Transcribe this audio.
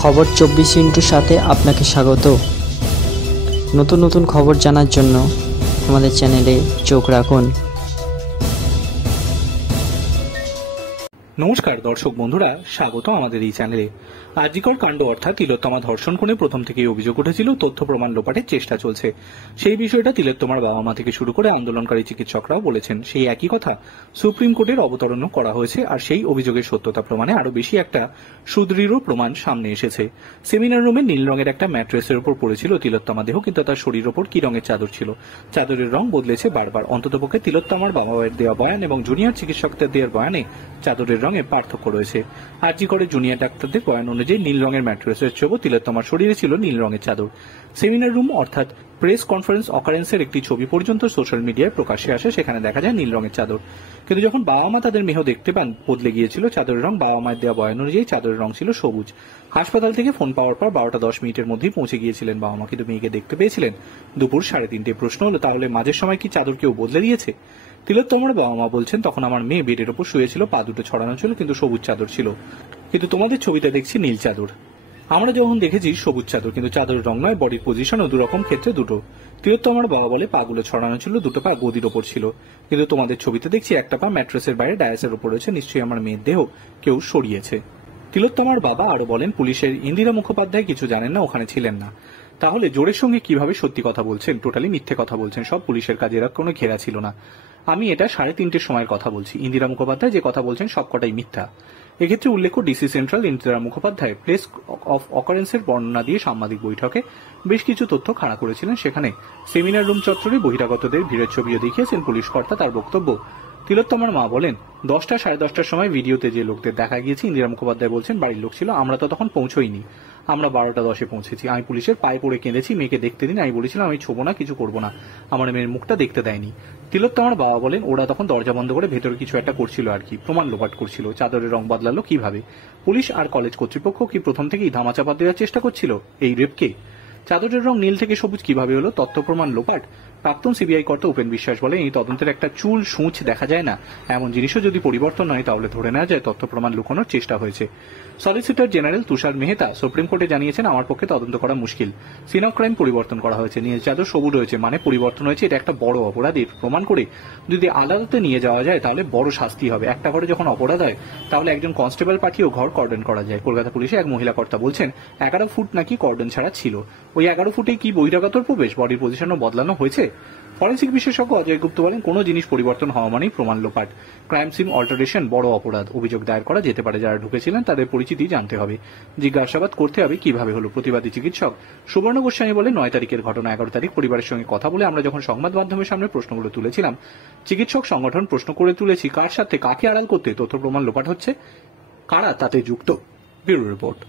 খবর 24 সাথে আপনাকে স্বাগত। নতুন নতুন খবর জানার জন্য আমাদের চ্যানেলে চোখ রাখুন। নমস্কার দর্শক বন্ধুরা, স্বাগত আমাদের এই চ্যানেলে। আরজিকর কাণ্ড অর্থাৎ তিলোত্তমা ধর্ষণ খুনে প্রথম থেকেই অভিযোগ উঠেছিল তথ্য প্রমাণ লোপাটের চেষ্টা চলছে। সেই বিষয়টা তিলোত্তমার বাবা মা থেকে শুরু করে আন্দোলনকারী চিকিৎসকরাও বলেছেন। সেই একই কথা সুপ্রিম কোর্টের অবতারণও করা হয়েছে, আর সেই অভিযোগের সত্যতা প্রমাণে আরো বেশি একটা সুদৃঢ় প্রমাণ সামনে এসেছে। সেমিনার রুমে নীল রঙের একটা ম্যাট্রেসের উপর পড়েছিল তিলোত্তমা দেহ, কিন্তু তার শরীরের ওপর কি রঙের চাদর ছিল, চাদরের রং বদলেছে বারবার। অন্ততপক্ষে তিলোত্তমার বাবা মায়ের দেওয়া বয়ান এবং জুনিয়র চিকিৎসকদের দেওয়ার বয়ানে চাদরের রঙে পার্থক্য রয়েছে। আরজিকরের জুনিয়র ডাক্তারদের বয়ান অনুযায়ী নীল রঙের ম্যাট্রেসের ছবি তিলোত্তমার শরীরে ছিল নীল রঙের চাদর। সেমিনার রুম অর্থাৎ প্রেস কনফারেন্স অকারেন্সের একটি ছবি পর্যন্ত সোশ্যাল মিডিয়ায় প্রকাশ্যে আসে, সেখানে দেখা যায় নীল রঙের চাদর। কিন্তু যখন বাবা মা তাদের মেহ দেখতে পান, বদলে গিয়েছিল চাদরের রং। বাবা মায়ের দেওয়া বয়ান অনুযায়ী চাদরের রং ছিল সবুজ। হাসপাতাল থেকে ফোন পাওয়ার পর 12:10 মধ্যেই পৌঁছে গিয়েছিলেন বাবা মা, কিন্তু মেয়েকে দেখতে পেয়েছিলেন দুপুর 3:30। প্রশ্ন হলো, তাহলে মাঝের সময় কি চাদর কেউ বদলে দিয়েছে? তিলোত্তমার বাবা মা বলছেন, তখন আমার মেয়ে বেডের ওপর শুয়েছিল, পা দুটো ছড়ানো ছিল, কিন্তু সবুজ চাদর ছিল। কিন্তু তোমাদের ছবিতে দেখছি নীল চাদর। আমরা যখন দেখেছি সবুজ চাদর, কিন্তু চাদরের রং নয়, বডির পজিশন ও দুরকম ক্ষেত্রে দুটো। তিলোত্তমার বাবা বলে পাগুলো ছড়ানো ছিল, দুটো পা গদির ওপর ছিল, কিন্তু তোমাদের ছবিতে দেখছি একটা পা ম্যাট্রেসের বাইরে ডায়াসের ওপর রয়েছে। নিশ্চয়ই আমার মেয়ের দেহ কেউ সরিয়েছে। তিলোত্তমার বাবা আরো বলেন, পুলিশের ইন্দিরা মুখোপাধ্যায় কিছু জানেন না, ওখানে ছিলেন না। তাহলে জোরের সঙ্গে কিভাবে সত্যি কথা বলছেন? টোটালি মিথ্যে কথা বলছেন। সব পুলিশের কাজে এরা কোনো ঘেরা ছিল না। আমি এটা 3:30 সময়ের কথা বলছি। ইন্দিরা মুখোপাধ্যায় যে কথা বলছেন সবকটাই মিথ্যা। এক্ষেত্রে উল্লেখ্য, DC central Indira Mukhopadhyay place of অকারেন্সের বর্ণনা দিয়ে সাংবাদিক বৈঠকে বেশ কিছু তথ্য খাড়া করেছিলেন। সেখানে সেমিনার রুম চত্বরে বহিরাগতদের ভিড়ের ছবিও দেখিয়েছেন পুলিশ কর্তা। তার বক্তব্য, তিলোত্তমার মা বলেন, 10টা 10:30 সময় ভিডিওতে যে লোকদের দেখা গিয়েছে, ইন্দিরা মুখোপাধ্যায় বলছেন বাড়ির লোক ছিল, আমরা তো তখন পৌঁছইনি, আমরা 12:10 পৌঁছেছি। আমি পুলিশের পায়ে পড়ে কেঁদেছি, মেয়েকে দেখতে দিন। আমি বলেছিলাম আমি ছোবো না, কিছু করবো না, আমার মেয়ের মুখটা দেখতে দেয়নি। তিলোত্তমার বাবা বলেন, ওরা তখন দরজা বন্ধ করে ভেতরে কিছু একটা করছিল আর কি, প্রমাণ লোপাট করছিল। চাদরের রং বদলালো কিভাবে? পুলিশ আর কলেজ কর্তৃপক্ষ কি প্রথম থেকেই ধামাচাপা দেওয়ার চেষ্টা করছিল এই রেপকে? চাদরের রং নীল থেকে সবুজ কিভাবে হলো? তথ্য প্রমাণ লোপাট। প্রাক্তন সিবিআই কর্তা উপেন বিশ্বাস বলে, এই তদন্তের একটা চুল সূঁচ দেখা যায় না, এমন জিনিসও যদি পরিবর্তন হয় তাহলে ধরে নেওয়া যায় তথ্য প্রমাণ লুকানোর চেষ্টা হয়েছে। সলিসিটর জেনারেল তুষার মেহতা সুপ্রিম কোর্টে জানিয়েছেন, আমার পক্ষে তদন্ত করা মুশকিল। সিন অফ ক্রাইম পরিবর্তন করা হয়েছে, নীল চাদর সবুজ হয়েছে, মানে পরিবর্তন হয়েছে। এটা একটা বড় অপরাধের প্রমাণ করে যদি আদালতে নিয়ে যাওয়া যায় তাহলে বড় শাস্তি হবে। একটা ঘরে যখন অপরাধ হয় তাহলে একজন কনস্টেবল পাঠিয়েও ঘর কর্ডন করা যায়। কলকাতা পুলিশে এক মহিলা কর্তা বলছেন, 11 ফুট নাকি কর্ডন ছাড়া ছিল। ওই 11 ফুটে কি বহিরাগতর প্রবেশ? বডির পজিশনও বদলানো হয়েছে। ফরেন্সিক বিশেষজ্ঞ অজয় গুপ্ত বলেন, কোনো জিনিস পরিবর্তন হওয়া মানেই প্রমাণ লোপাট। ক্রাইম সিন অল্টারেশন বড় অপরাধ, অভিযোগ দায়ের করা যেতে পারে। যারা ঢুকেছিলেন তাদের পরিচিতি জানতে হবে, জিজ্ঞাসাবাদ করতে হবে কিভাবে হলো। প্রতিবাদী চিকিৎসক সুবর্ণ গোস্বামী বলে, 9 তারিখের ঘটনা, 11 তারিখ পরিবারের সঙ্গে কথা বলে আমরা যখন সংবাদ মাধ্যমের সামনে প্রশ্নগুলো তুলেছিলাম, চিকিৎসক সংগঠন প্রশ্ন করে তুলেছি, কার সাথে কাকে আড়াল করতে তথ্য প্রমাণ লোপাট হচ্ছে, কারা তাতে যুক্ত। Bureau report.